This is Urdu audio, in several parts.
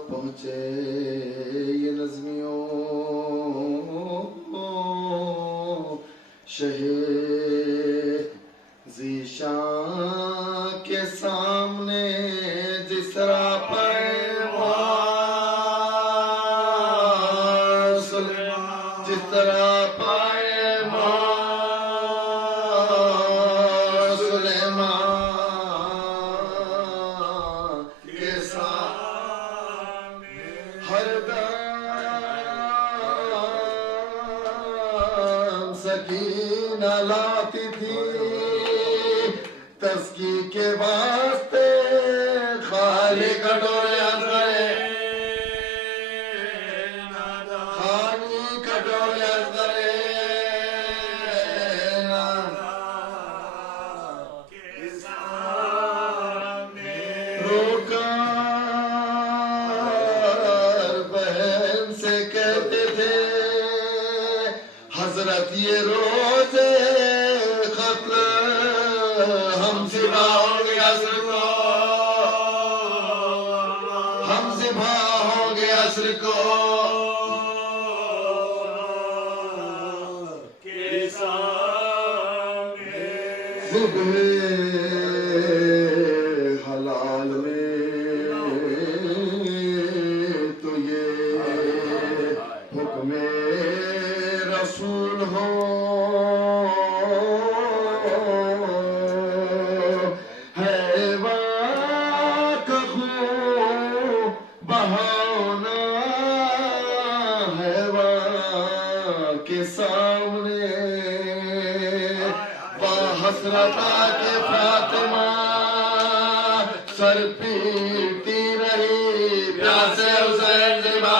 پہنچے یہ نظمیوں شہ ذیشان کے سامنے جس طرح پیمان جس طرح پیمان سلیمان کے ساتھ ہر دم سکینہ لاتی تھی تسکی کے واسطے خالی کٹورے اندرے خالی کٹورے اندرے روکا بہن سے کہتے تھے حضرت یہ روزے قتل ہم سبا ہوں گے عصر کو ہم سبا ہوں گے عصر کو صبح حلال میں تو یہ حکم رسول ہو حیوان کا خون بہانا حیوان کے سامنے حسرتا کے فاطمہ سر پیٹتی رہی پیاسے حسین زبا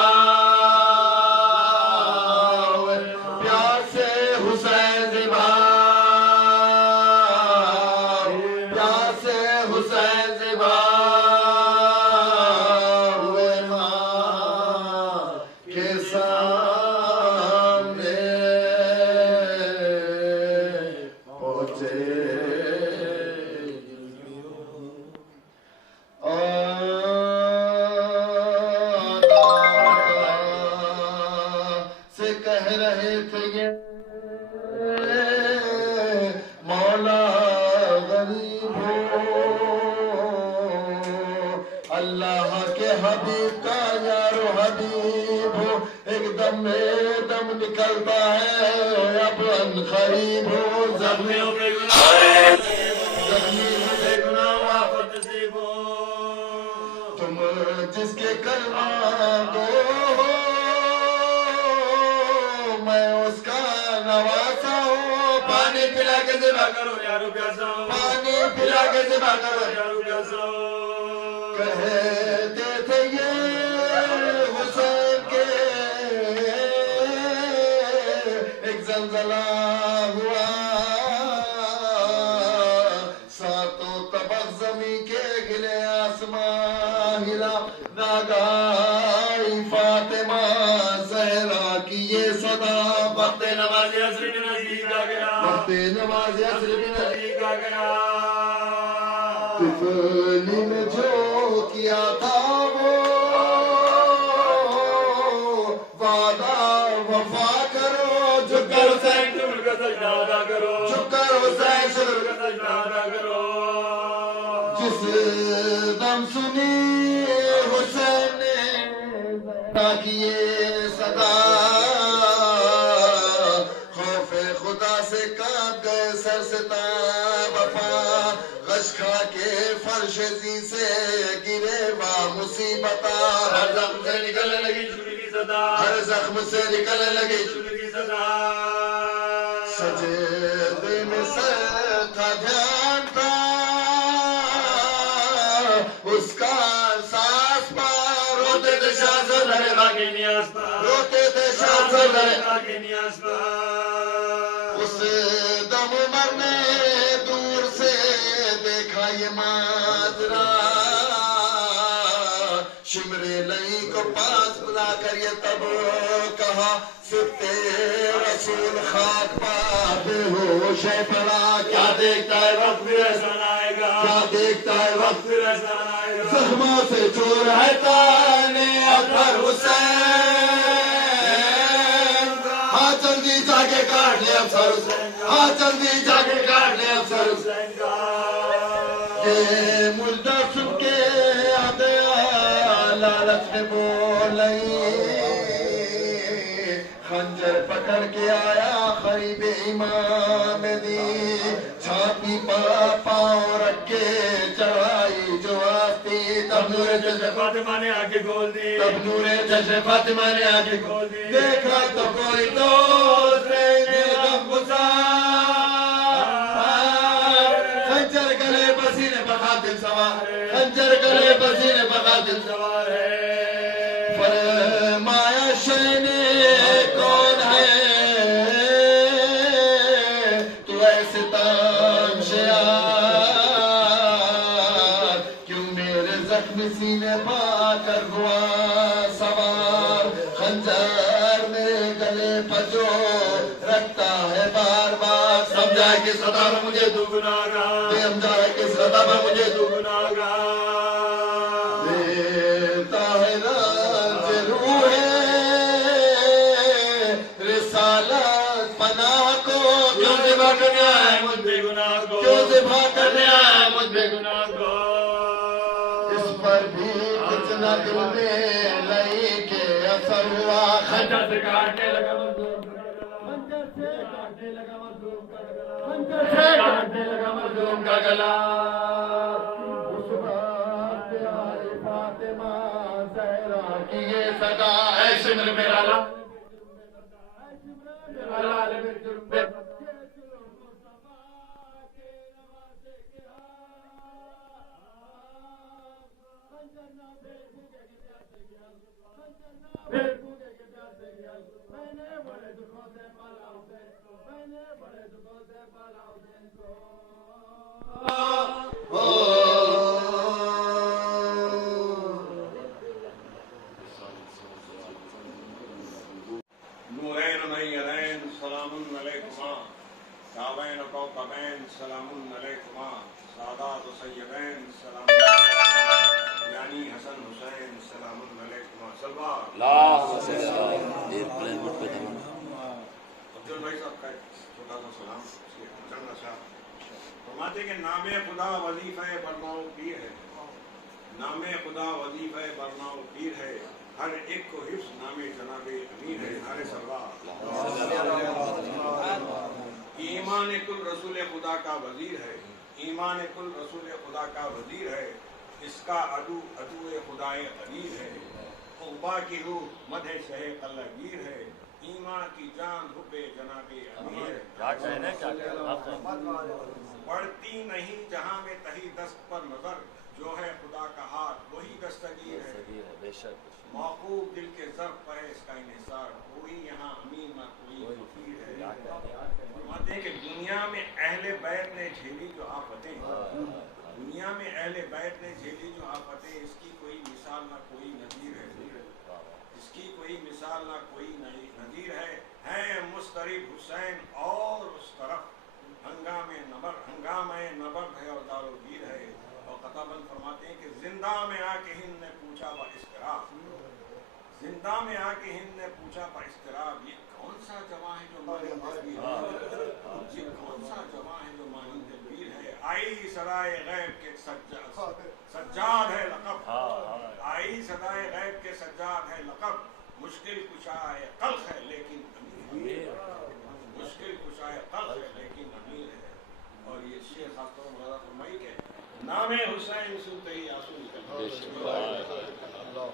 پیاسے حسین زبا پیاسے حسین زبا ہوئے ماں کے سامنے سے کہہ رہے تھے یہ مولا غریب ہو اللہ کے حبیب کا یارو حبیب ہو ایک دم میں دم نکلتا ہے اب ان قریب ہو زخمیوں پہ تم جس کے کلمہ گو ہو میں اس کا نواسا ہوں پانی پلا کے ذبح کرو یارو پیاسا ہوں پانی پلا کے ذبح کرو یارو پیاسا ہوں کہتے تھے یہ حسین کے ایک زلزلہ ہوا ساتوں طبق زمین کے گلے آسمان ہلا ناگائی فاطمہ زہرا کی یہ صدا وقت نماز عصر بھی نزدیک آ گیا وقت نماز عصر بھی نزدیک آ گیا طفلی میں جو کیا تھا وہ وعدہ وفا کرو جھک کر حسین شکر کا سجدہ ادا کرو جھک کر حسین شکر کا سجدہ ادا کرو جس دم سنی حسین نے کی یہ صدا خوف خدا سے کانپ گئے سر سے تا وفا غش کھا کے فرش زی سے گرے وا مصیبتا ہر زخم سے نکلنے لگی شکر کی صدا ہر زخم سے نکلنے لگی شکر کی صدا سجدے میں سر تھا دھیان تھا اس کا ساس پار روتے تھے شاہ سردر باقی نیاز پار روتے تھے شاہ سردر باقی نیاز پار اس دم عمر نے دور سے دیکھا یہ ماجرا شمرے لئی کو 5 بنا کر یہ تب کہا ستے رسول خاک پا بے ہوش ہے پڑا کیا دیکھتا ہے وقت پھر احسان آئے گا کیا دیکھتا ہے وقت پھر احسان آئے گا زخموں سے چور ہے تانے اکبر حسین ہاں جلدی جا کے کاٹ لے افسر حسین ہاں جلدی جا کے کاٹ لے افسر حسین یہ مردہ سن کے آدیا لالچ میں بولئی خنجر پکڑ کے آیا خریب امام دی چھاتی پر پاؤں رکھ کے چڑھائی جو آتی تب نور چشم فاطمہ نے آنکھیں کھول دی تب نور چشم فاطمہ نے آنکھیں کھول دی دیکھا تو کوئی دوست رہنے غم گزار خنجر گلے پسینے پر قاتل سوار ہے خنجر گلے پسینے پر قاتل سوار ہے فرمایا شینے کون ہے تو ایسے تانشیار کیوں میرے زخم سینے پا کر ہوا سوار خنجر میرے گلے پر جو رکھتا ہے بار بار سمجھا کہ صدا میں مجھے دگنا گا سمجھا کہ صدا میں مجھے دگنا گا دیتا ہے رنج روح رسالت پناہ کو کیوں ذبح کرنے آئے مجھ بے گناہ کو کیوں ذبح کرنے آئے مجھ بے گناہ کو اس پر بھی کچھ نہ دل میں لئی کے اثر ہوا خنجر سے کاٹنے لگا مظلوم خنجر سے کاٹنے لگا مظلوم کا گلا خنجر سے کاٹنے لگا مظلوم کا گلا اس وقت پیاری فاطمہ زہرا کی یہ صدا ہے سمر میرا لال میرا لال میرے جرم پہ نورین نیرین سلام علیکما کعبین کوکبین سلام علیکما سادات و سیدین سلام علیکما یعنی حسن حسین سلام علیکما سلوار عبدال بھائی صاحب کا چھوٹا سا سلام چلنا صاحب فرماتے کہ نام خدا وظیفہ برناؤ پیر ہے نام خدا وظیفہ برناؤ پیر ہے ہر ایک کو حفظ نام جناب امیر ہے ہر سلوار ایمان کل رسول خدا کا وزیر ہے ایمان کل رسول خدا کا وزیر ہے اس کا عدو خدائے غدیر ہے عقبہ کی روح مدح شہ قلگیر ہے ایمان کی جان حب جناب امیر ہے پڑتی نہیں جہاں میں تہی دست پر نظر جو ہے خدا کا ہاتھ وہی دستگیر ہے محبوب دل کے ضرب پر ہے اس کا انحصار کوئی یہاں امین نہ کوئی فقیر ہے فرماتے ہیں کہ دنیا میں اہل بیت نے جھیلی جو آفتیں دنیا میں اہل بیت نے جھیلی جو آفتیں اس کی کوئی مثال نہ کوئی نظیر ہے اس کی کوئی مثال نہ کوئی نظیر ہے مسترب حسین اور اس طرف ہنگامے نبرد ہے اور دارالگیر ہے اور قطعاً فرماتے ہیں کہ زندہ میں آ کے ہند نے پوچھا با اضطراب زندہ میں آ کے ہند نے پوچھا با اضطراب یہ کون سا جواں ہے جو مانی دلگیر ہے یہ کون سا جواں ہے جو مانی دلگیر ہے آئی صدائے غیب کے سجاد ہے لقب آئی صدائے غیب کے سجاد ہے لقب مشکل کشا ہے قلق ہے لیکن امیر ہے مشکل کشا ہے قلق ہے لیکن امیر ہے اور یہ شیخ خاص طور پر غزہ فرمائی کہ نام حسین سنتے ہی آنسو نکل پڑے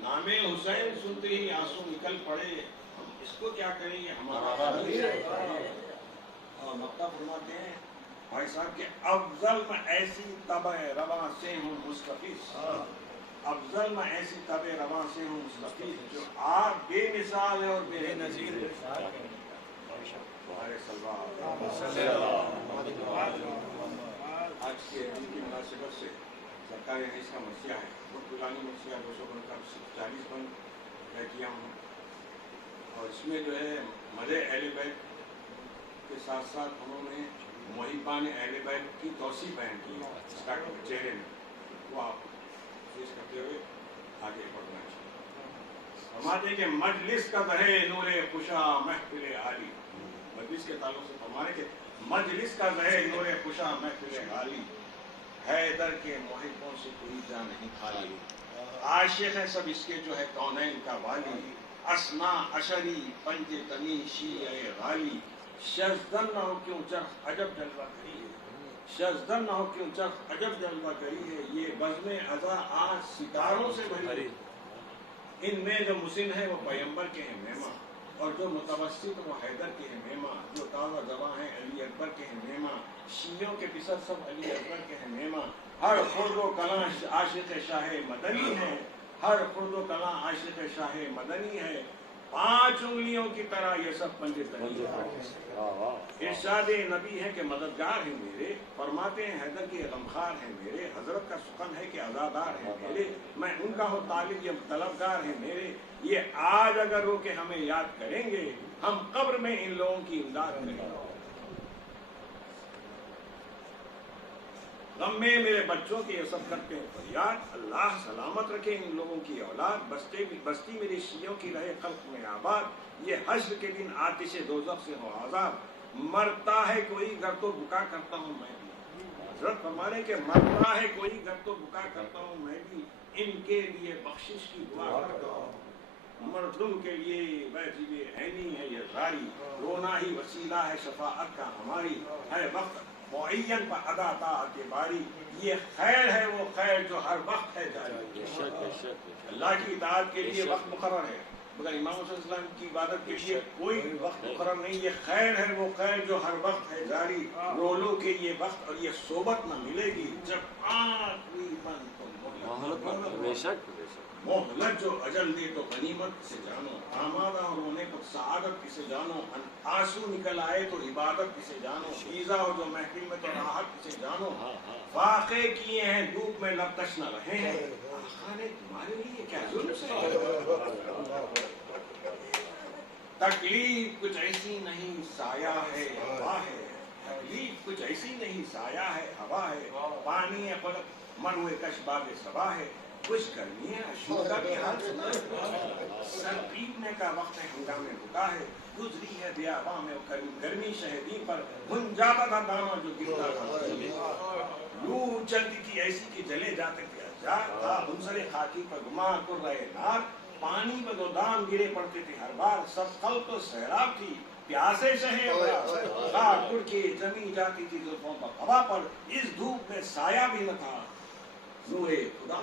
نام حسین سنتے ہی آنسو نکل پڑے اس کو کیا کریں یہ ہمارا اور مکہ فرماتے ہیں بھائی صاحب کہ افضل میں ایسی طبع رواں سے ہوں مستفیض افضل میں ایسی طبع رواں سے ہوں مستفیض جو آپ بے مثال ہے اور بے نظیر ہے آج کے دن کی مناسبت سے سرکار حدیث کا مسئلہ ہے ربانی مرثیہ 200 بن کر 40 بن کیا ہوں. اور اس میں جو ہے مدح اہل بیت کے ساتھ ساتھ انہوں نے محبان اہل بیت کی توصیف بیان کی چہرے میں، وہ آپ پیش کرتے ہوئے آگے بڑھنا چاہیے. فرماتے ہیں کہ مجلس کا بہے نور خوشا محفل عالی، مجلس کے تعلق سے فرمانے کہ مجلس کا بہے نور خوشا محفل عالی، حیدر کے محبوں سے کوئی جا نہیں خالی. عاشق ہے سب اس کے جو ہے کونین کا والی، اسنا اشری پنج تنی شیعہ غالی. شزدن نہ ہو کیوں چرخ عجب جلوہ کری ہے، شزدن نہ ہو کیوں چرخ عجب جلوہ کری ہے. یہ بزم ازا آج ستاروں سے بھری، ان میں جو مسن ہے وہ پیمبر کے ہیں مہماں، اور جو متوسط وہ حیدر کے ہیں مہماں، جو تازہ زباں ہیں علی اکبر کے ہیں مہماں، شیعوں کے پسر سب علی اکبر کے ہیں مہماں. ہر خرد و کلاں عاشق شاہ مدنی ہے، ہر خرد و کلاں عاشق شاہ مدنی ہے. 5 انگلیوں کی طرح یہ سب پنجے تنی ہے. ارشاد نبی ہے کہ مددگار ہیں میرے، فرماتے ہیں حیدر کے غمخوار ہیں میرے، حضرت کا سخن ہے کہ عزادار ہیں میرے، میں ان کا ہوں طالب یہ طلبگار ہیں میرے. یہ آج اگر رو کے ہمیں یاد کریں گے، ہم قبر میں ان لوگوں کی امداد کریں گے. غم میں میرے بچوں کے یہ سب کرتے ہیں فریاد، اللہ سلامت رکھے ان لوگوں کی اولاد. بستی میرے شیعوں کی رہے خلق میں آباد، یہ حشر کے دن آتش دوزخ سے ہو آزاد. مرتا ہے کوئی گر تو بکا کرتا ہوں میں بھی، حضرت فرمانے کہ مرتا ہے کوئی گر تو بکا کرتا ہوں میں بھی، ان کے لیے بخشش کی دعا کرتا ہوں. مردم کے لیے ویسی عینی ہے یہ زاری، رونا ہی وسیلہ ہے شفاعت کا ہماری، ہے وقت معین پر ادا طاعت باری. یہ خیر ہے وہ خیر جو ہر وقت ہے جاری. اللہ کی اطاعت کے لیے وقت مقرر ہے، مگر امام حسین علیہ السلام کی عبادت کے لیے کوئی وقت مقرر نہیں. یہ خیر ہے وہ خیر جو ہر وقت ہے جاری. رولو کے یہ وقت اور یہ صحبت نہ ملے گی جب آنکھ ہوئی بند تو مہلت جو اجل دے تو غنیمت کسے جانو، آمادہ ہونے کو سعادت کسے جانو، آنسو نکل آئے تو عبادت کسے جانو، ایزا ہو جو محفل میں تو راحت کسے جانو. واقع کیے ہیں دھوپ میں لبتش نہ رہے ہیں، آقا نے تمہارے لیے کیا ظلم سے. تکلیف کچھ ایسی نہیں سایہ ہے ہوا ہے، تکلیف کچھ ایسی نہیں سایہ ہے ہوا ہے. پانی فلک مروے کش باب صبا ہے، کچھ گرمی ہے اشوک کا بھی حال سر پیٹنے کا وقت ہے ہنگامے رکا ہے. گزری ہے بیاباں میں گرمی شہدی پر، بھن جاتا تھا دانا جو گرتا تھا. لو چلتی تھی ایسی کہ جلے جاتے تھے اجار تھا، ہنسر خاکی پر گما کر رہے نار. پانی میں دو دام گرے پڑتے تھے ہر بار، سب خلق تو سیراب تھی پیاسے شہے خاک اڑ کے زمین جاتی تھی زلفوں پر ہوا پر. اس دھوپ میں سایہ بھی نہ تھا نور خدا.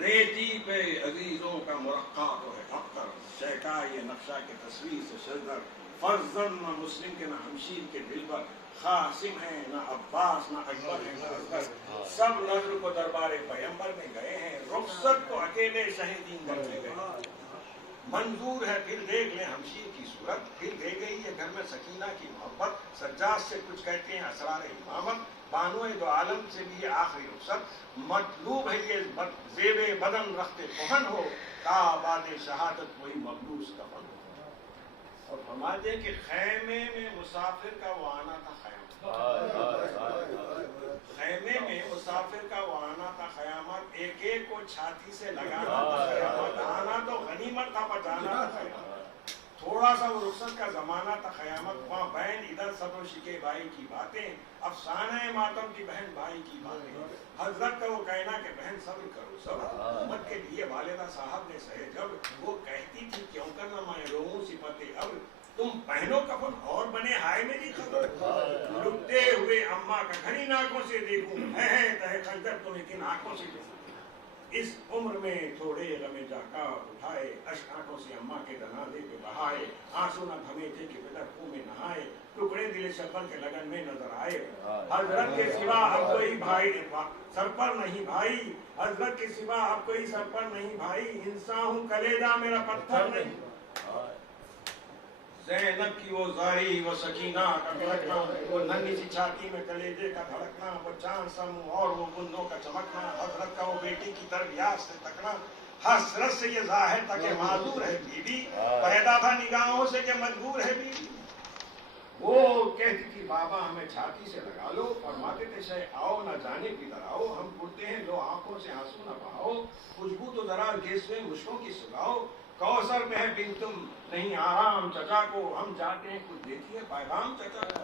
ریتی پہ عزیزوں کا مرقع تو ہے اختر، شہکا یہ نقشہ کے تصویر سے شجر. فرزند نہ مسلم کے نہ ہمشیر کے دل پر، قاسم ہے نہ عباس نہ اکبر ہے نہ اصغر. سب نظر کو دربار پیمبر میں گئے ہیں، رخصت کو اکیلے شہیدین گھر میں گئے. منظور ہے پھر دیکھ لیں ہمشیر کی صورت، پھر دے گئی ہے گھر میں سکینہ کی محبت. سجاد سے کچھ کہتے ہیں اسرار امامت، بانوئے دو عالم سے بھی یہ آخری رخصت. مطلوب ہے یہ زیب بدن رخت کہن ہو، کعباد شہادت وہی مبلوس کفن ہو. اور فرماتے ہیں کہ خیمے میں مسافر کا وہ آنا تھا خیمے میں مسافر کا وہ آنا تھا قیامت. ایک ایک کو چھاتی سے لگانا تھا قیامت. آنا تو غنیمت تھا بچانا تھا قیامت. تھوڑا سا وہ رخصت کا زمانہ تھا قیامت. وہاں بہن ادھر صبر شکے بھائی کی باتیں، افسانہ ماتم کی بہن بھائی کی باتیں. حضرت کا وہ کہنا کہ بہن صبر کرو صبر، امت کے لیے والدہ صاحب نے سہے جب. وہ کہتی تھی کیوں کرنا میں روؤں صفت اب، تم پہنو کفن اور بنے ہائے میری خبر. لٹتے ہوئے اماں کا گھنی آنکھوں سے دیکھوں، ہے تہ خنجر تمہیں کن آنکھوں سے دیکھوں. اس عمر میں تھوڑے غم جاکا اٹھائے، اشک آنکھوں سے اماں کے جنازے پہ بہائے. آنسو نہ تھمے تھے کہ پدر خون میں نہائے، ٹکڑے دل شبر کے لگن میں نظر آئے. حضرت کے سوا اب کوئی بھائی سر پر نہیں بھائی، حضرت کے سوا اب کوئی سر پر نہیں بھائی. انسان ہوں کلیجہ میرا پتھر نہیں. زینب کی وہ زاری وہ سکینہ کا دھڑکنا، وہ ننھی سی چھاتی میں کلیجے کا دھڑکنا، وہ چاند سم اور وہ بندوں کا چمکنا. بیٹی کی طرف یاد سے تکنا، حسرت سے یہ ظاہر تھا کہ معذور ہے بیوی، پیدا تھا نگاہوں سے کہ مجبور ہے بیوی۔ وہ کہتی تھی بابا ہمیں چھاتی سے لگا لو، فرماتے تھے شے آؤ نہ جانے کدھر آؤ، ہم پڑتے ہیں لو آنکھوں سے آنسو نہ بہاؤ، خوشبو تو ذرا گیسویں مشکوں کی سگاؤ، کوثر میں ہے بن تم نہیں آرام چچا کو، ہم جاتے ہیں کچھ دیکھیے پیغام چچا کو۔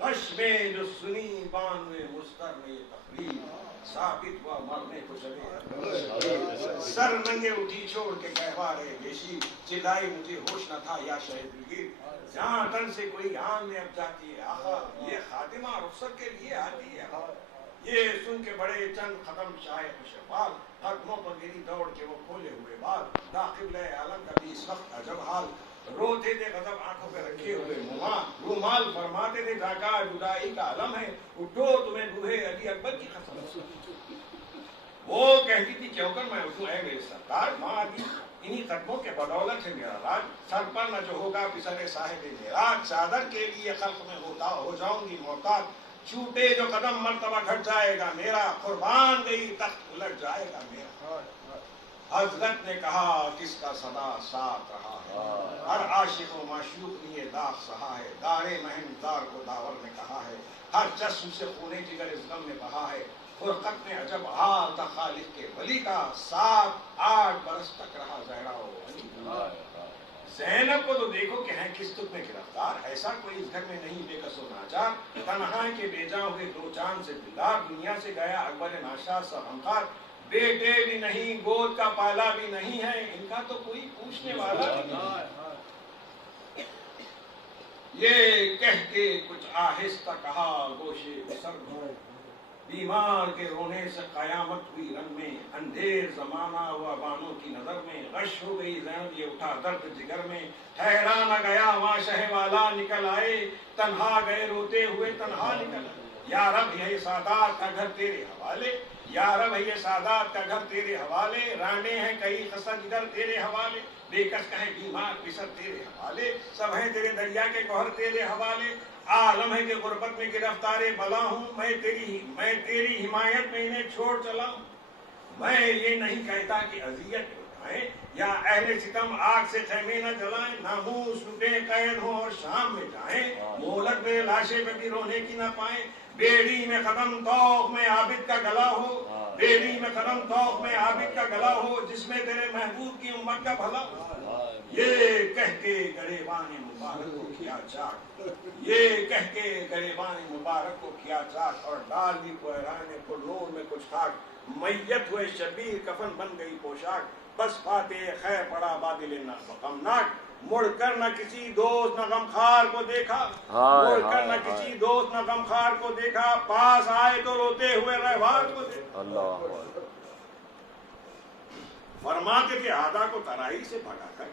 غش میں جو سنی بان میں مستر میں یہ تقریر، ثابت ہوا مرنے کو چلے، سر ننگے اٹھی چھوڑ کے گہوارے بیشی، چلائی مجھے ہوش نہ تھا یا شہد گیر، جہاں تن سے کوئی آن میں اب جاتی ہے آہا، یہ خاتمہ رخصت کے لیے آتی ہے۔ یہ سن کے بڑے چند ختم شاہ خوشفال، قدموں پر گری دوڑ کے وہ کھولے ہوئے بال، داخل عالم کا بھی اس وقت عجب حال، روتے تھے غضب آنکھوں پہ رکھے ہوئے رومال، فرماتے تھے ڈاکہ جدائی کا علم ہے، اٹھو تمہیں دوہے علی اکبر کی قسم۔ وہ کہتی تھی کیوں کر میں اٹھوں اے میرے سرکار، ماں علی انہی قدموں کے بدولت ہے میرا راج، سر پر نہ جو ہوگا پسرے صاحب معراج، چادر کے لیے خلق میں ہو جاؤں گی محتاج، چھوٹے جو قدم مرتبہ گھٹ جائے گا میرا، قربان گئی تخت الٹ جائے گا میرا۔ حضرت نے کہا کس کا صدا ساتھ رہا ہے، ہر عاشق و معشوق نے یہ داغ سہا ہے، دارے مہندار کو داور نے کہا ہے، ہر جسم سے خونے جگر اس غم میں بہا ہے، فرقت میں عجب حال تھا خالق کے ولی کا، 7-8 برس تک رہا زہرا و علی کا۔ زینب کو تو دیکھو کہ ہیں کس تک میں گرفتار، ایسا کوئی اس گھر میں نہیں بے کس و ناچار، تنہا کے بیجا ہوئے 2 چاند سے دلدار، دنیا سے گیا اکبر ناشاد سب غمخوار، بیٹے بھی نہیں گود کا پالا بھی نہیں ہے، ان کا تو کوئی پوچھنے والا بھی نہیں۔ یہ کہہ کے کچھ آہستہ کہا گوشے سر، بیمار کے رونے سے قیامت ہوئی رنگ میں، اندھیر زمانہ ہوا بانوں کی نظر میں، غش ہو گئی زینب یہ اٹھا درد جگر میں، ٹھہرا نہ گیا وہاں شہ والا نکل آئے، تنہا گئے روتے ہوئے تنہا نکل آئے، یا رب یہ سادات کا گھر تیرے حوالے، یا رب یہ سادات کا گھر تیرے حوالے، رانڈے ہیں کئی خسا جگر تیرے حوالے، بے کس کہیں بیمار پسر تیرے حوالے، سب ہیں تیرے دریا کے گوہر تیرے حوالے، عالم ہے کہ غربت میں گرفتار بلا ہوں، میں تیری حمایت میں انہیں چھوڑ چلا ہوں، میں یہ نہیں کہتا کہ اذیت اٹھائیں یا اہل ستم آگ سے خیمے نہ جلائیں، ناموس لٹیں قید ہوں اور شام میں جائیں، مہلت میں لاشیں پہ بھی رونے کی نہ پائیں، بیڑی میں قدم توق میں عابد کا گلا ہو، بیڑی میں قدم توق میں عابد کا گلا ہو، جس میں تیرے محبوب کی امت کا بھلا ہو۔ یہ کہہ کے گریبان مبارک کو کیا چاک، یہ کہہ کے گریبان مبارک کو کیا چاک، اور ڈال دی کوہران پرنور میں کچھ خاک، میت ہوئے شبیر کفن بن گئی پوشاک، بس فاتح خیر پڑا بادل غمناک، مڑ کر نہ کسی دوست نہ غمخوار کو دیکھا، مڑ کر نہ کسی دوست نہ غمخوار کو دیکھا، پاس آئے تو روتے ہوئے رہوار کو دیکھا۔ فرماتے تھے آدھا کو ترائی سے بھگا کر،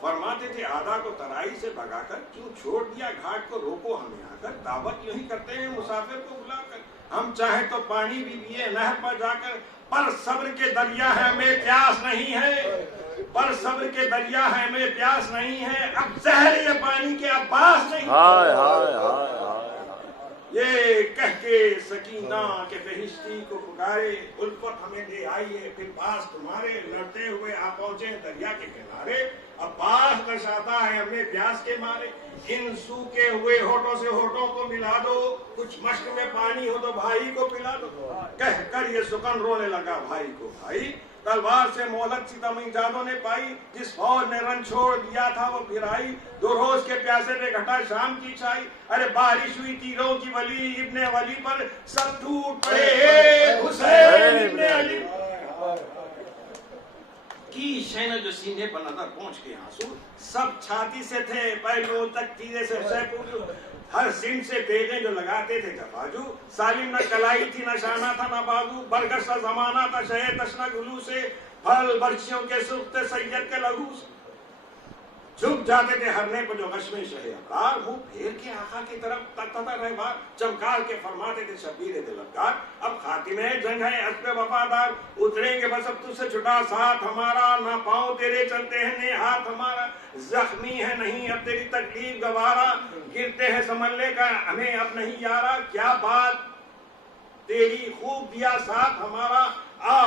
فرماتے تھے آدھا کو ترائی سے بھگا کر، کیوں چھوڑ دیا گھاٹ کو روکو ہمیں آ کر، دعوت یوں ہی کرتے ہیں مسافر کو بلا کر، ہم چاہیں تو پانی بھی پیے نہر پر جا کر، پر صبر کے دریا ہے ہمیں پیاس نہیں ہے، پر صبر کے دریا ہے ہمیں پیاس نہیں ہے، اب زہر یہ پانی کے عباس نہیں ہے۔ یہ کہہ کے سکینہ کے بہشتی کو پکارے، الفت ہمیں دے آئیے پھر پاس تمہارے، لڑتے ہوئے آ پہنچے دریا کے کنارے، عباس کشاتا ہے ہمیں پیاس کے مارے، ان سوکھے ہوئے ہونٹوں سے ہونٹوں کو ملا دو، کچھ مشک میں پانی ہو تو بھائی کو پلا دو، کہہ کر یہ سکن رونے لگا بھائی کو بھائی، تلوار سے مہلت ستم ایجادوں نے پائی، جس فوج نے رن چھوڑ دیا تھا وہ پھر آئی، 2 روز کے پیاسے پہ گھٹا شام کی چائی، ارے بارش ہوئی تیروں کی ولی ابن ولی پر، سب ٹوٹ پڑے حسین ابن علی کی شین جو سینے پر نظر پہنچ کے آنسو، سب چھاتی سے تھے پہلو تک تیرے سے سیپولو، ہر سن سے تیغیں جو لگاتے تھے جفاجو، سالم نہ کلائی تھی نہ شانہ تھا نہ بازو، برگشتہ زمانہ تھا شہ تشنہ گلو سے، پھل برچیوں کے سرخ تھے سید کے لہو سے، جھک جاتے تھے ہرنے پر جو غشمیں شہ ابرار، منہ پھیر کے آقا کی طرف تکتا تھا رہبار، چمکار کے فرماتے تھے شبیر دل افگار، اب خاتمہ جنگ ہے اسب وفادار، اتریں گے بس اب تجھ سے چھٹا ساتھ ہمارا، نہ پاؤں تیرے چلتے ہیں نہ ہاتھ ہمارا، زخمی ہے نہیں اب تیری تکلیف گوارا، گرتے ہیں سنبھلنے کا ہمیں اب نہیں یارا، کیا بات تیری خوب دیا ساتھ ہمارا، آ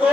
2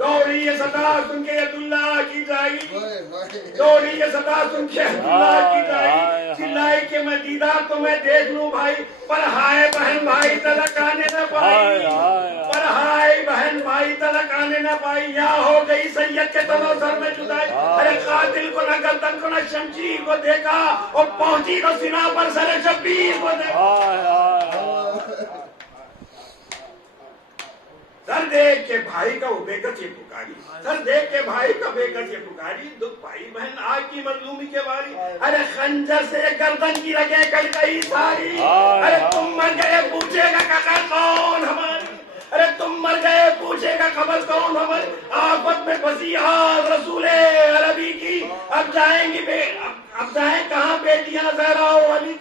دوڑی یہ صدا سن کے عبداللہ کی جائی دوڑی یہ صدا سن کے عبداللہ کی جائی چلائی کہ میں دیدار تو میں دیکھ لوں بھائی پر ہائے بہن بھائی تلک آنے نہ پائی پر ہائے بہن بھائی تلک آنے نہ پائی یا ہو گئی سید کے تنو سر میں جدائی ارے قاتل کو نہ گردن کو نہ شمشیر کو دیکھا اور پہنچی کو سنا پر سر شبیر کو دیکھا سر دیکھ کے بھائی کا وہ بے کچھ پکاری سر دیکھ کے بھائی کا بے کچھ پکاری دکھ بھائی بہن آگ کی مظلومی کے باری ارے خنجر سے گردن کی رگیں کٹ گئی ساری ارے تم مر گئے پوچھے گا قبر کون ہماری ارے تم مر گئے پوچھے گا قبر کون ہماری آفت میں پھنسی آج رسول عربی کی اب جائیں کہاں بیٹیاں زہرا و علی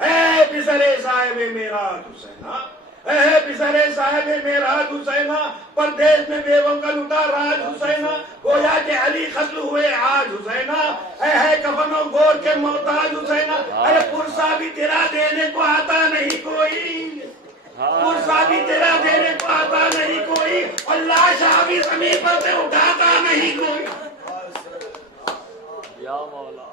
اے پسرے صاحب میرا حسینہ اے پسرے صاحب میرا حسینہ پردیس میں بیووں کا لٹا راج حسینہ گویا کہ علی قتل ہوئے آج حسینہ اے کفنوں گور کے محتاج حسینہ ارے پرسا بھی تیرا دینے کو آتا نہیں کوئی پرسا بھی تیرا دینے کو آتا نہیں کوئی اور لاشا بھی زمین پر سے اٹھاتا نہیں کوئی یا مولا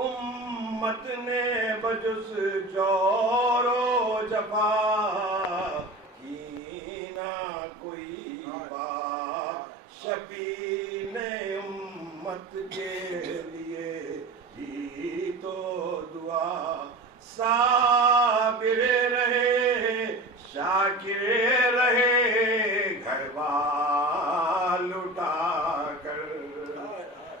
امت نے بجس جور و جفا کی نہ کوئی بات شفیع نے امت کے لیے کی تو دعا صابر رہے شاکر رہے گھر بار لٹا کر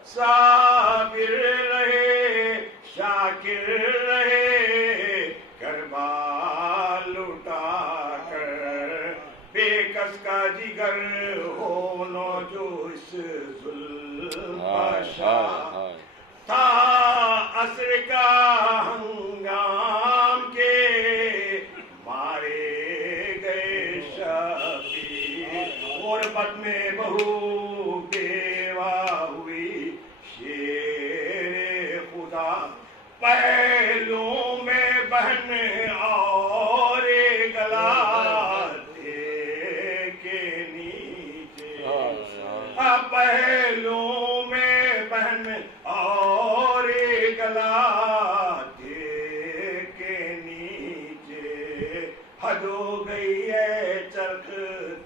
صابر رہے شاکر رہے گھر بار لٹا کر بے کس کا جگر ہو نو جو اس ظلم شاہ تھا عصر کا ہنگام کے مارے گئے شبیر غربت میں بہو بیوہ ہوئی شیر خدا پہلوں میں بہن اور گلا دے کے نیچے پہلوں میں بہن اور گلا دے کے نیچے حد ہو گئی ہے چرخ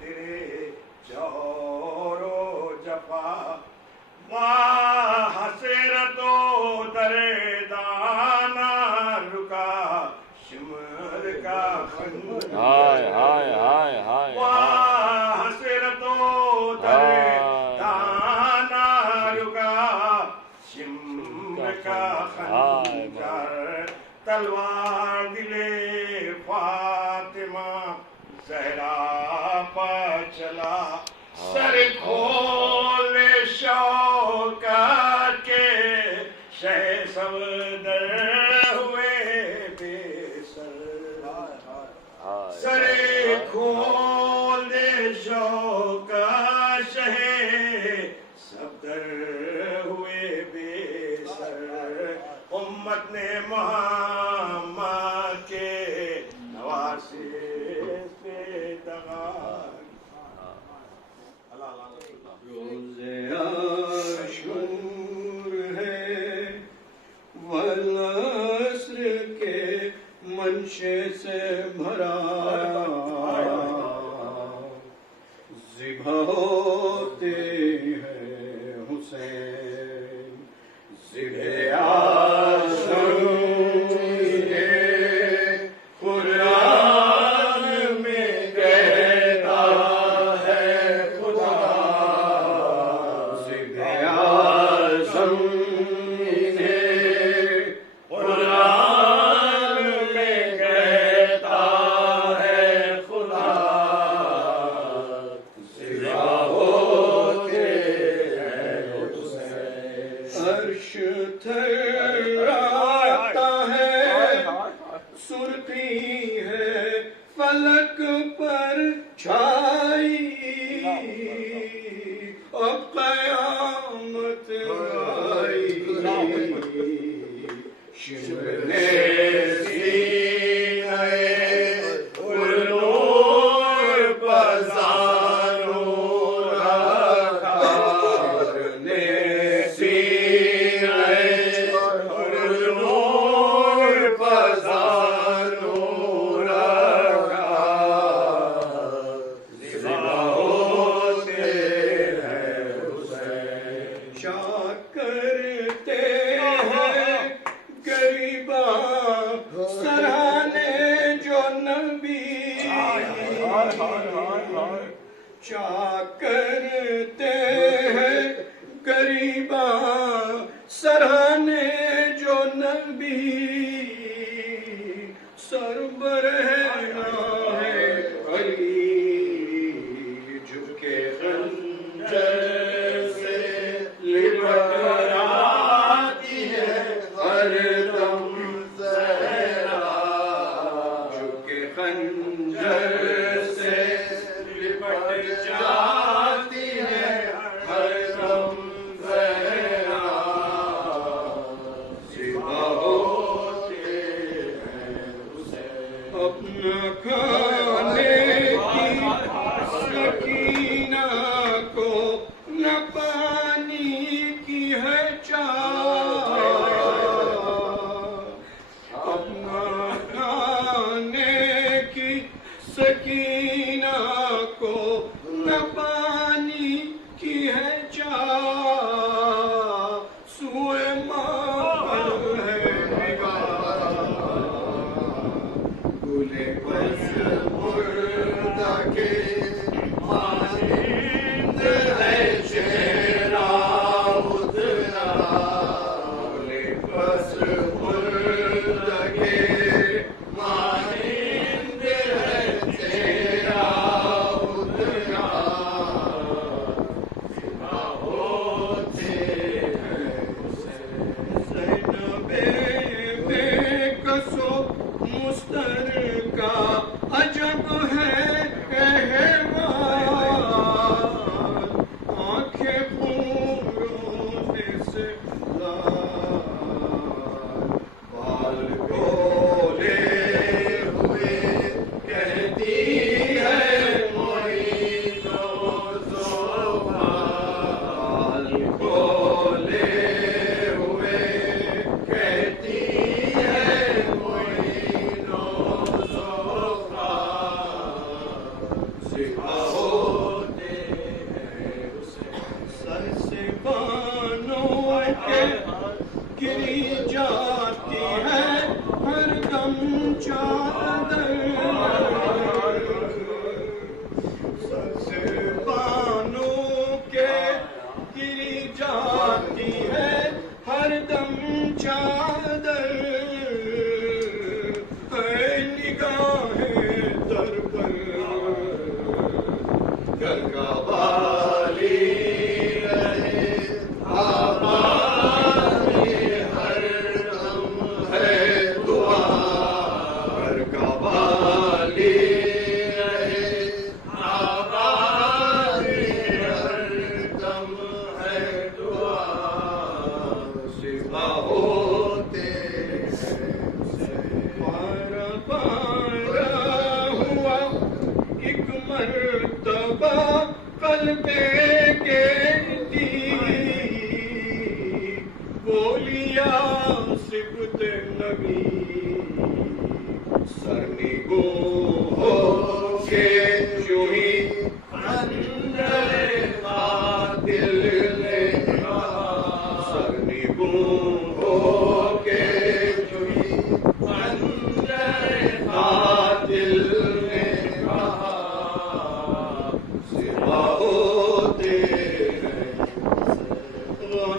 تیرے جور و جفا واہ حسرت و دردانہ رکا شمر کا خنجر واہ حسرت و دردانہ رکا شمر کا خنجر تلوار دلے فاطمہ زہرا پر چلا سر کھول شوکت کے شہ صفدر ہوئے بے سر سر کھول شوکت شہ صفدر ہوئے بے سر امت نے محمد کے نواسے سے دغا روزے عاشور ہے والعصر کے منشے سے حسین ضد اعظم قرآن میں کہتا ہے خدا ضد اعظم قرآن میں کہتا ہے خدا ضیا ہوتے ہیں حسین عرش تھراتا ہے سرخی ہے فلک پر چھائی اب قیامت آئی شمنے سینے نور پزانوں رکھا شمنے سینے نور پزانوں رکھا زندہ ہوتے ہیں حسین شاہ کرتے ہیں غریباں سراہنے جو نبی چاہ کرتے ہیں غریباں سراہنے جو نبی سربراہ ہے علی جھکے خنجر سے لپٹ آتی ہے ہر دم زہرا جھکے خنجر سے لپٹ جاتی ہے ہر دم زہرا زندہ ہوتے ہیں حسین اپنا کھانے کی سکینہ کو نہ پانی کی ہے چاہ اپنا کھانے کی سکینہ کو نہ پانی کی ہے چاہ سوئے ماں پر ہے نگاہ گلے بس مردہ کے مانند ہے چہرہ اترا گلے بس مردہ کے مانند ہے چہرہ اترا زندہ ہوتے ہیں زینب بے کسو مسترکہ عجب ہے احوال آنکھیں خون رونے سے لال بال گولے ہوئے کہتی ہے معین و زوبا بال گولے ہوئے کہتی ہے معین و زوبا زندہ ہوتے ہیں حسین سر سے بانوں کے گری جاتی ہے ہر دم چادر سر سے بانوں کے گری جاتی ہے ہر دم چادر ہے نگاہیں در پر گھر کا والی رہے آباد ہر دم ہے دعا گھر کا والی رہے آباد ہر دم ہے دعا زندہ ہوتے ہیں پارا پارا ہوا ایک مرتبہ قلب کے دی بولیا صفت نبی سرنی گو ہو کے چوئی اندر قاتل نے کہا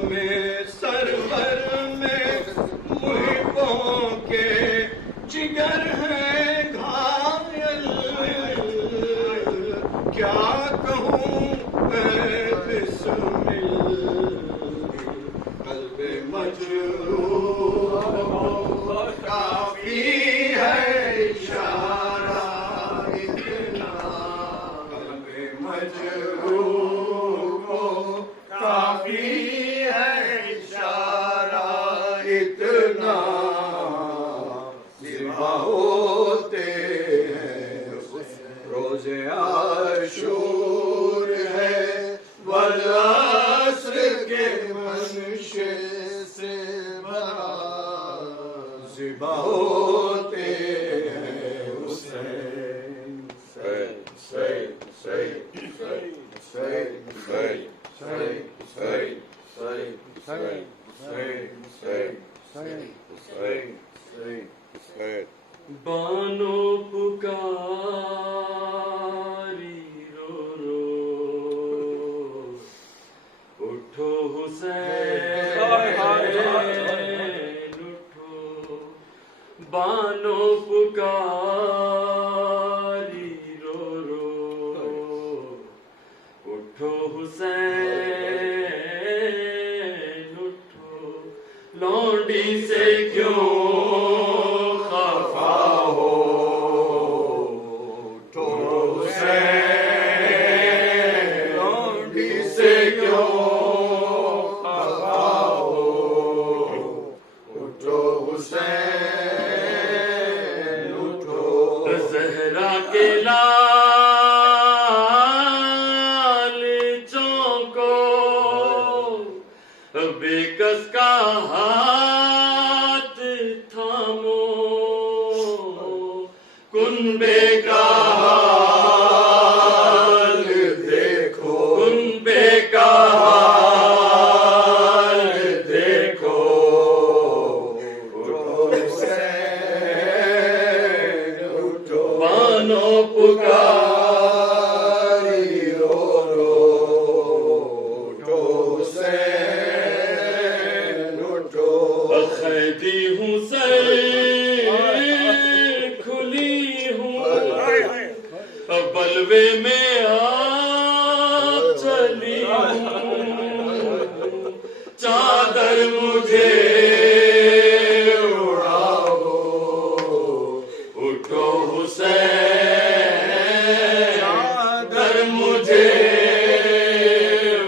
میں سرور میں محبوں کے جگر ہے گھائل، کیا کہوں اے بسمل قلب مجروح کافی ہے اشارہ اتنا، قلب مجروح کافی ہے اشارہ اتنا، زبا ہوتے ہیں روز عاشور ہے والعصر کے منشے سے بھرا، زبا ہوتے ہیں حسین بانو پکاری رو رو اٹھو حسین اٹھو، بانو پکاری رو رو اٹھو حسین اٹھو، لونڈی سے کیوں خفا ہو، اٹھو حسین، لونڈی سے کیوں خفا ہو، اٹھو حسین اٹھو، زہرا کے لال چونکو بے کس کا ہاتھ تھامو، کنبے کا حال دیکھو، کنبے کا حال دیکھو، اٹھو حسین اٹھو، بانو پکاری رو رو اٹھو حسین اٹھو، قیدی ہوں سر کھلی ہوں، بلوے میں آ چلی ہوں، چادر مجھے اڑاؤ، اٹھو حسین، چادر مجھے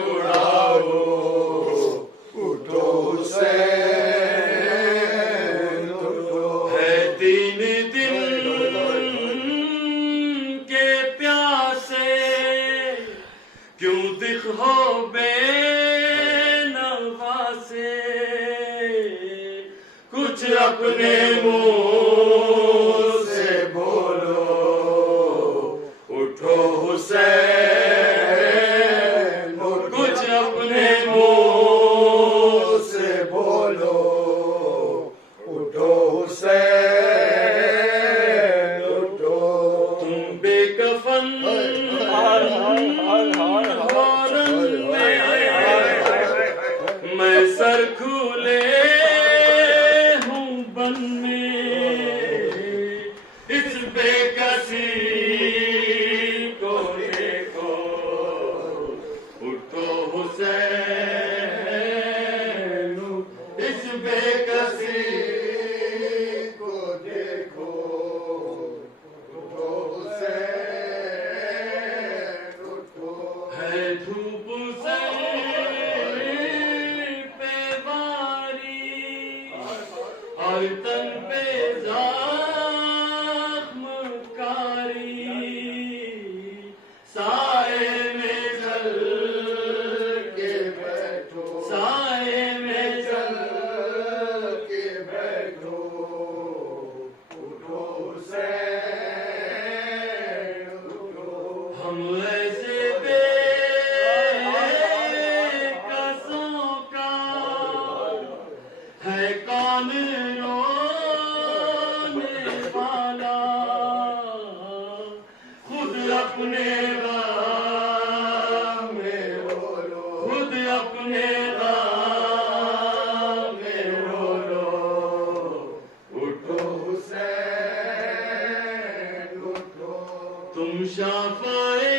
اڑاؤ، اٹھو حسین اٹھو، ہے تین دن کے پیاسے کیوں دکھو بے نواسے، کچھ اپنے منہ سے بولو، اٹھو حسین، کچھ اپنے منہ سے بولو، اٹھو حسین اٹھو، تم بے کفن میں سر کھولے ہوں بن میں، اس بے کسی کو دیکھو، اٹھو حسین، اس بے کسی کو دیکھو، اٹھو حسین اٹھو، ہے دھوپ سے اور تن پہ زخم کاری، سائے میں چل کے بیٹھو، سائے میں چل کے بیٹھو، اٹھو حسین اٹھو، ہم ایسے بے کسوں کا ہے کون رونے والا، خود اپنے غم میں رو لو، خود اپنے غم شافائے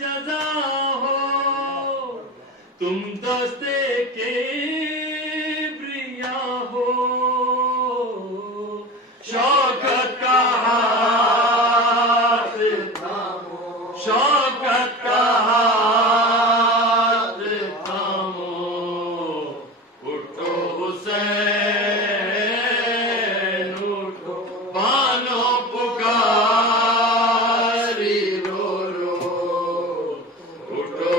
جزا ہو تم دستے کبریا ہو شوکت کا ہاتھ تھامو شوکت کا ہاتھ تھامو اٹھو حسین اٹھو بانو پکاری رو رو اٹھو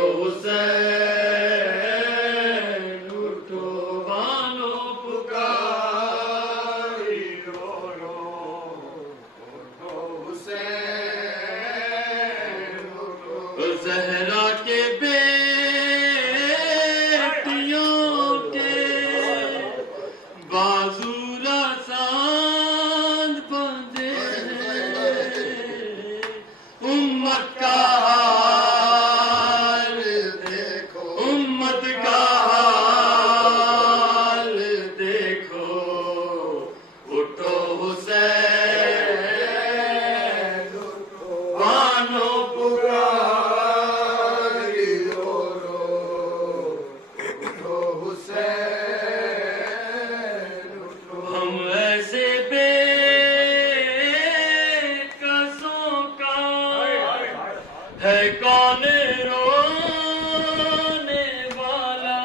حسین اٹھو بانو پکاری رو رو اٹھو حسین اٹھو زہرا کے بیٹیوں کے بازو رساند بندے امت کا حال دیکھو امت کا حال دیکھو اٹھو حسین بانو پکاری رو رو اٹھو حسین ہم ایسے بے کسوں کا ہے کون رونے والا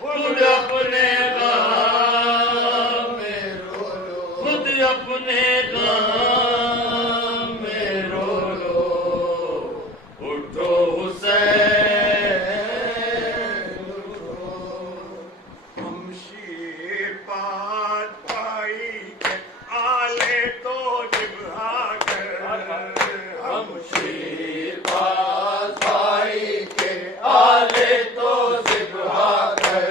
خود اپنے غم میں رو لو خود اپنے غم میں رو لو اٹھو حسین ہم شیر پات پائی کے آلے تو جبہا کر ہم شیر باز بھائی کے آلے تو ذبح کر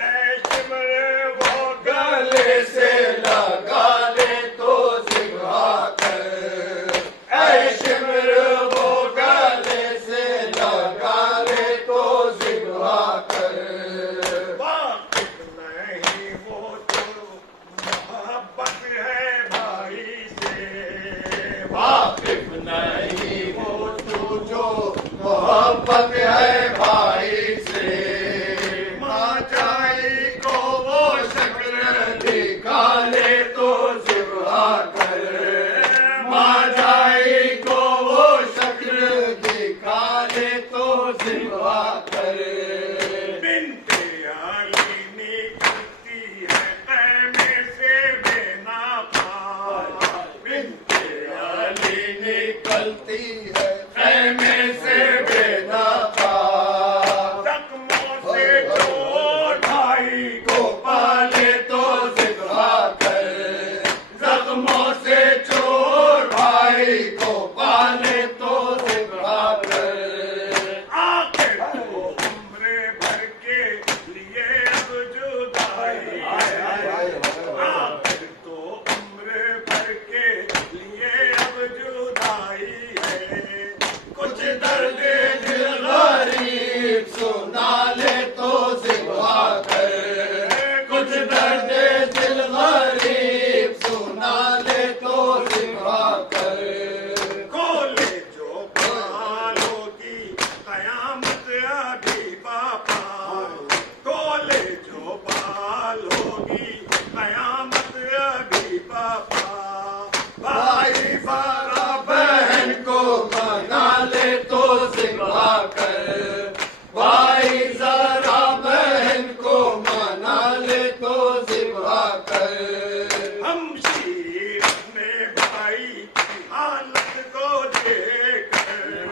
اے شمر وہ گلے سے لگا لے تو ذبح کر اے شمر وہ گلے سے لگا لے تو ذبح کر واقف نہیں وہ تو محبت ہے بھائی سے واقف نہیں وہ تو جو محبت ہے بھائی سے ماں جائی کو وہ شکل نکالے تو ذبح کر ماں جائی کو وہ شکل دکھالے تو ذبح کر بنت علی نکلتی ہے خیمے سے بے ناپاک بنت علی نکلتی ہے خیمے سے بے نفع زخموں سے چوٹ بھائی کو پالے تو ذبح کر زخموں سے چور بھائی کو پالے تو ذبح کر آخر تو عمر بھر کے لیے اب جدائی ہے آخر تو عمر بھر کے لیے اب جدائی ہے کچھ درد دل غریب سنا لے تو ذبح کر کچھ درد دل غریب سنا لے تو ذبح کر کھولے جو بالوں کی قیامت ابھی پاپا کھولے جو بال ہوگی قیامت ابھی پاپا بھائی ذرا بہن کو منا لے تو ذبح کر بھائی ذرا بہن کو منا لے تو ذبح کر ہم شیر اپنے بھائی کی حالت کو دیکھ کر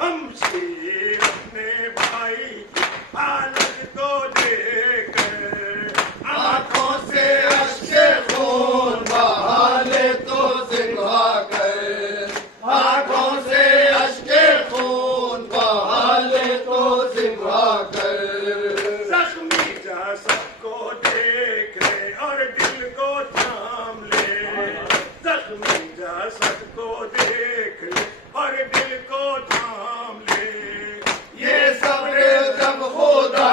ہم شیر اپنے بھائی کی حالت کو دیکھ کر آنکھوں سے اشک خون بہا لے تو ذبح کر آنکھوں سے اشک خون بہا لے تو ذبح کر زخمی جسد کو دیکھ لے اور دل کو تھام لے زخمی جسد کو دیکھ لے اور دل کو تھام لے یہ صبر جب خدا